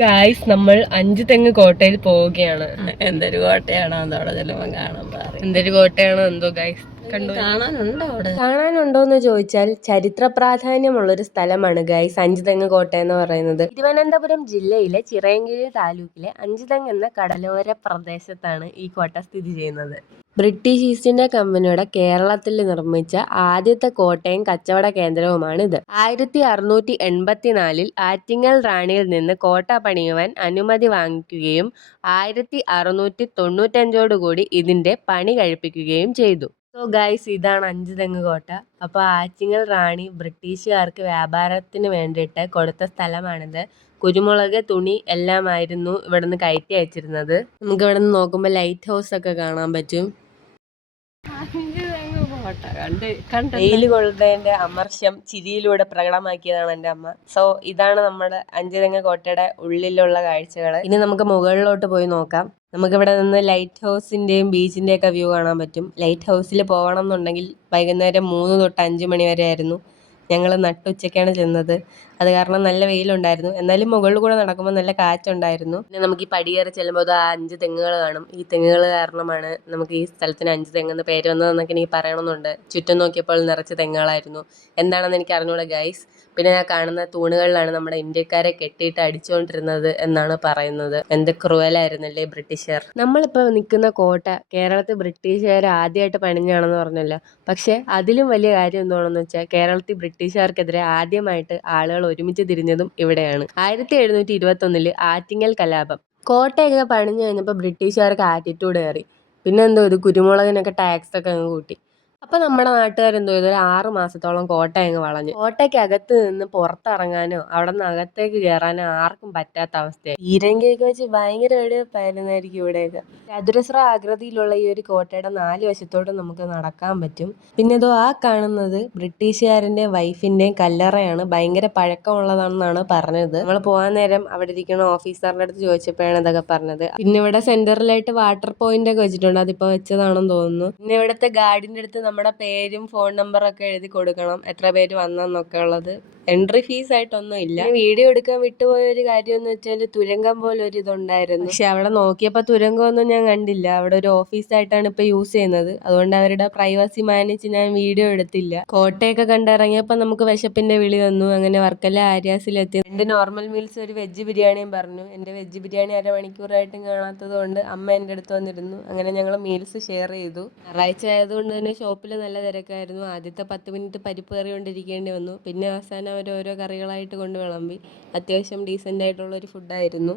Guys, നമ്മൾ അഞ്ചു തെങ്ങ് കോട്ടയിൽ പോവുകയാണ്. എന്തൊരു കോട്ടയാണോ അവിടെ ചെല്ലുമ്പോൾ കാണാൻ എന്തൊരു കോട്ടയാണോ എന്തോ ഗായ്സ്. കാണാനുണ്ടോന്ന് ചോദിച്ചാൽ ചരിത്ര പ്രാധാന്യമുള്ളൊരു സ്ഥലമാണ് ഗായ്സ് അഞ്ചുതെങ്ങ് കോട്ട എന്ന് പറയുന്നത്. തിരുവനന്തപുരം ജില്ലയിലെ ചിറയൻകീഴ് താലൂക്കിലെ അഞ്ചുതെങ്ങ് എന്ന കടലോര പ്രദേശത്താണ് ഈ കോട്ട സ്ഥിതി ചെയ്യുന്നത്. ബ്രിട്ടീഷ് ഈസ്റ്റ് ഇന്ത്യ കമ്പനിയുടെ കേരളത്തിൽ നിർമ്മിച്ച ആദ്യത്തെ കോട്ടയും കച്ചവട കേന്ദ്രവുമാണിത്. 1684 ആറ്റിങ്ങൽ റാണിയിൽ നിന്ന് കോട്ട പണിയുവാൻ അനുമതി വാങ്ങിക്കുകയും 1695 ഇതിന്റെ പണി കഴിപ്പിക്കുകയും ചെയ്തു. സോ ഗൈസ്, ഇതാണ് അഞ്ചുതെങ്ങ് കോട്ട. അപ്പോൾ ആറ്റിങ്ങൽ റാണി ബ്രിട്ടീഷുകാർക്ക് വ്യാപാരത്തിന് വേണ്ടിയിട്ട് കൊടുത്ത സ്ഥലമാണിത്. കുരുമുളക്, തുണി എല്ലാമായിരുന്നു ഇവിടുന്ന് കയറ്റി അയച്ചിരുന്നത്. നമുക്ക് ഇവിടെ നിന്ന് നോക്കുമ്പോൾ ലൈറ്റ് ഹൗസ് ഒക്കെ കാണാൻ പറ്റും. വെയിൽ കൊള്ളുന്നതിന്റെ അമർഷം ചിരിയിലൂടെ പ്രകടമാക്കിയതാണ് എൻ്റെ അമ്മ. സോ ഇതാണ് നമ്മുടെ അഞ്ചുതെങ്ങ് കോട്ടയുടെ ഉള്ളിലുള്ള കാഴ്ചകൾ. ഇനി നമുക്ക് മുകളിലോട്ട് പോയി നോക്കാം. നമുക്കിവിടെ നിന്ന് ലൈറ്റ് ഹൗസിന്റെയും ബീച്ചിന്റെയും ഒക്കെ വ്യൂ കാണാൻ പറ്റും. ലൈറ്റ് ഹൗസിൽ പോകണം എന്നുണ്ടെങ്കിൽ വൈകുന്നേരം 3 തൊട്ട് 5 മണി വരെ ആയിരുന്നു. ഞങ്ങൾ നട്ടുച്ചയ്ക്കാണ് ചെന്നത്. അത് കാരണം നല്ല വെയിലുണ്ടായിരുന്നു. എന്നാലും മുകളിൽ കൂടെ നടക്കുമ്പോൾ നല്ല കാറ്റുണ്ടായിരുന്നു. പിന്നെ നമുക്ക് ഈ പടിയേറി ചെല്ലുമ്പോൾ അത് 5 തെങ്ങുകൾ കാണും. ഈ തെങ്ങുകൾ കാരണമാണ് നമുക്ക് ഈ സ്ഥലത്തിന് 5 തെങ്ങെന്ന് പേര് വന്നതെന്നൊക്കെ എനിക്ക് പറയണമെന്നുണ്ട്. ചുറ്റും നോക്കിയപ്പോൾ നിറച്ച് തെങ്ങുകളായിരുന്നു. എന്താണെന്ന് എനിക്ക് അറിഞ്ഞൂടാ ഗൈസ്. പിന്നെ ഞാൻ കാണുന്ന തൂണുകളിലാണ് നമ്മുടെ ഇന്ത്യക്കാരെ കെട്ടിയിട്ട് അടിച്ചുകൊണ്ടിരുന്നത് എന്നാണ് പറയുന്നത്. എന്ത് ക്രൂവലായിരുന്നല്ലേ ബ്രിട്ടീഷുകാർ. നമ്മളിപ്പോൾ നിൽക്കുന്ന കോട്ട കേരളത്തിൽ ബ്രിട്ടീഷുകാർ ആദ്യമായിട്ട് പണിഞ്ഞാണെന്ന് പറഞ്ഞല്ലോ. പക്ഷെ അതിലും വലിയ കാര്യം എന്താണെന്ന് വെച്ചാൽ കേരളത്തിൽ ബ്രിട്ടീഷുകാർക്കെതിരെ ആദ്യമായിട്ട് ആളുകൾ ഒരുമിച്ച് തിരിഞ്ഞതും ഇവിടെയാണ്. 1721 ആറ്റിങ്ങൽ കലാപം. കോട്ടയൊക്കെ പണിഞ്ഞു കഴിഞ്ഞപ്പോൾ ബ്രിട്ടീഷുകാർക്ക് ആറ്റിറ്റ്യൂഡ് കയറി. പിന്നെ എന്തോ ഇത് കുരുമുളകിനൊക്കെ ടാക്സ് ഒക്കെ അങ്ങ് കൂട്ടി. അപ്പോൾ നമ്മുടെ നാട്ടുകാരെന്തോ ചെയ്തു, ഒരു 6 മാസത്തോളം കോട്ട അങ്ങ് വളഞ്ഞു. കോട്ടയ്ക്കകത്ത് നിന്ന് പുറത്തിറങ്ങാനോ അവിടെ നിന്ന് അകത്തേക്ക് കയറാനോ ആർക്കും പറ്റാത്ത അവസ്ഥയായി. പീരങ്കിയൊക്കെ വെച്ച് ഭയങ്കര വെടിവെപ്പായിരുന്നായിരിക്കും ഇവിടെയൊക്കെ. ചതുരശ്ര ആകൃതിയിലുള്ള ഈ ഒരു കോട്ടയുടെ 4 വശത്തോട്ടും നമുക്ക് നടക്കാൻ പറ്റും. പിന്നെ ഇതോ ആ കാണുന്നത് ബ്രിട്ടീഷുകാരൻ്റെയും വൈഫിൻ്റെയും കല്ലറയാണ്. ഭയങ്കര പഴക്കമുള്ളതാണെന്നാണ് പറഞ്ഞത്. നമ്മൾ പോകാൻ നേരം അവിടെ ഇരിക്കുന്ന ഓഫീസറിൻ്റെ അടുത്ത് ചോദിച്ചപ്പോഴാണ് ഇതൊക്കെ പറഞ്ഞത്. പിന്നെ ഇവിടെ സെൻറ്ററിലായിട്ട് വാട്ടർ പോയിന്റ് ഒക്കെ വെച്ചിട്ടുണ്ട്. അതിപ്പോൾ വെച്ചതാണെന്ന് തോന്നുന്നു. പിന്നെ ഇവിടുത്തെ ഗാർഡിൻ്റെ അടുത്ത് നമ്മുടെ പേരും ഫോൺ നമ്പറൊക്കെ എഴുതി കൊടുക്കണം, എത്ര പേര് വന്നെന്നൊക്കെ ഉള്ളത്. എൻട്രി ഫീസ് ആയിട്ടൊന്നും ഇല്ല. വീഡിയോ എടുക്കാൻ വിട്ടുപോയ ഒരു കാര്യം എന്ന് വെച്ചാൽ തുരങ്കം പോലെ ഒരു ഇതുണ്ടായിരുന്നു. പക്ഷെ അവിടെ നോക്കിയപ്പോൾ തുരങ്കമൊന്നും ഞാൻ കണ്ടില്ല. അവിടെ ഒരു ഓഫീസായിട്ടാണ് ഇപ്പോൾ യൂസ് ചെയ്യുന്നത്. അതുകൊണ്ട് അവരുടെ പ്രൈവസി മാനിച്ച് ഞാൻ വീഡിയോ എടുത്തില്ല. കോട്ടയൊക്കെ കണ്ടിറങ്ങിയപ്പോൾ നമുക്ക് വിശപ്പിന്റെ വിളി വന്നു. അങ്ങനെ വർക്കല ആര്യാസിലെത്തി 2 നോർമൽ മീൽസ്, ഒരു വെജ് ബിരിയാണിയും പറഞ്ഞു. എൻ്റെ വെജ് ബിരിയാണി അരമണിക്കൂറായിട്ടും കാണാത്തത് കൊണ്ട് അമ്മ എൻ്റെ അടുത്ത് വന്നിരുന്നു. അങ്ങനെ ഞങ്ങൾ മീൽസ് ഷെയർ ചെയ്തു. ഞായറാഴ്ച ആയതുകൊണ്ട് തന്നെ ഷോപ്പിൽ നല്ല തിരക്കായിരുന്നു. ആദ്യത്തെ 10 മിനിറ്റ് പരിപ്പ് കറി കൊണ്ടിരിക്കേണ്ടി വന്നു. പിന്നെ അവസാനം അവർ ഓരോ കറികളായിട്ട് കൊണ്ട് വിളമ്പി. അത്യാവശ്യം ഡീസൻ്റ് ആയിട്ടുള്ളൊരു ഫുഡായിരുന്നു.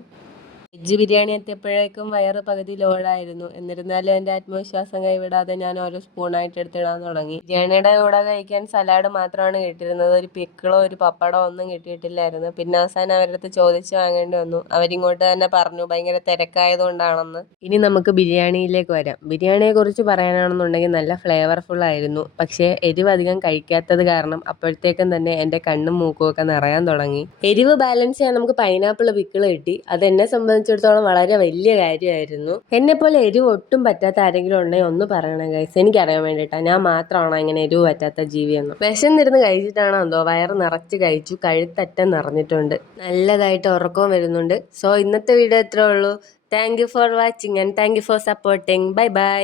വെജ് ബിരിയാണി എത്തിയപ്പോഴേക്കും വയറ് പകുതി ലോഡായിരുന്നു. എന്നിരുന്നാലും എൻ്റെ ആത്മവിശ്വാസം കൈവിടാതെ ഞാൻ ഓരോ സ്പൂണായിട്ട് എടുത്തിടാൻ തുടങ്ങി. ബിരിയാണിയുടെ കൂടെ കഴിക്കാൻ സലാഡ് മാത്രമാണ് കിട്ടിയിരുന്നത്. ഒരു പിക്കിളോ ഒരു പപ്പടമോ ഒന്നും കിട്ടിയിട്ടില്ലായിരുന്നു. പിന്നെ അവസാനം അവരുടെ അടുത്ത് ചോദിച്ച് വാങ്ങേണ്ടി വന്നു. അവരിങ്ങോട്ട് തന്നെ പറഞ്ഞു ഭയങ്കര തിരക്കായതുകൊണ്ടാണെന്ന്. ഇനി നമുക്ക് ബിരിയാണിയിലേക്ക് വരാം. ബിരിയാണിയെക്കുറിച്ച് പറയാനാണെന്നുണ്ടെങ്കിൽ നല്ല ഫ്ലേവർഫുൾ ആയിരുന്നു. പക്ഷേ എരിവ് അധികം കഴിക്കാത്തത് കാരണം അപ്പോഴത്തേക്കും തന്നെ എൻ്റെ കണ്ണും മൂക്കും ഒക്കെ നിറയാൻ തുടങ്ങി. എരിവ് ബാലൻസ് ചെയ്യാൻ നമുക്ക് പൈനാപ്പിൾ പിക്കിൾ കിട്ടി. അത് എന്നെ സംബന്ധിച്ചിടത്തോളം വളരെ വലിയ കാര്യമായിരുന്നു. എന്നെപ്പോലെ എരിവ് ഒട്ടും പറ്റാത്ത ആരെങ്കിലും ഉണ്ടെങ്കിൽ ഒന്ന് പറയണം ഗൈസ്, എനിക്കറിയാൻ വേണ്ടിയിട്ടാണ്. ഞാൻ മാത്രമാണോ ഇങ്ങനെ എരിവ് പറ്റാത്ത ജീവിയെന്ന്. വിശന്നിരുന്ന് കഴിച്ചിട്ടാണോ എന്തോ വയറ് നിറച്ച് കഴിച്ചു. കഴുത്തറ്റം നിറഞ്ഞിട്ടുണ്ട്. നല്ലതായിട്ട് ഉറക്കവും വരുന്നുണ്ട്. സോ ഇന്നത്തെ വീഡിയോ ഇത്രേ ഉള്ളൂ. Thank you for watching and thank you for supporting. Bye bye.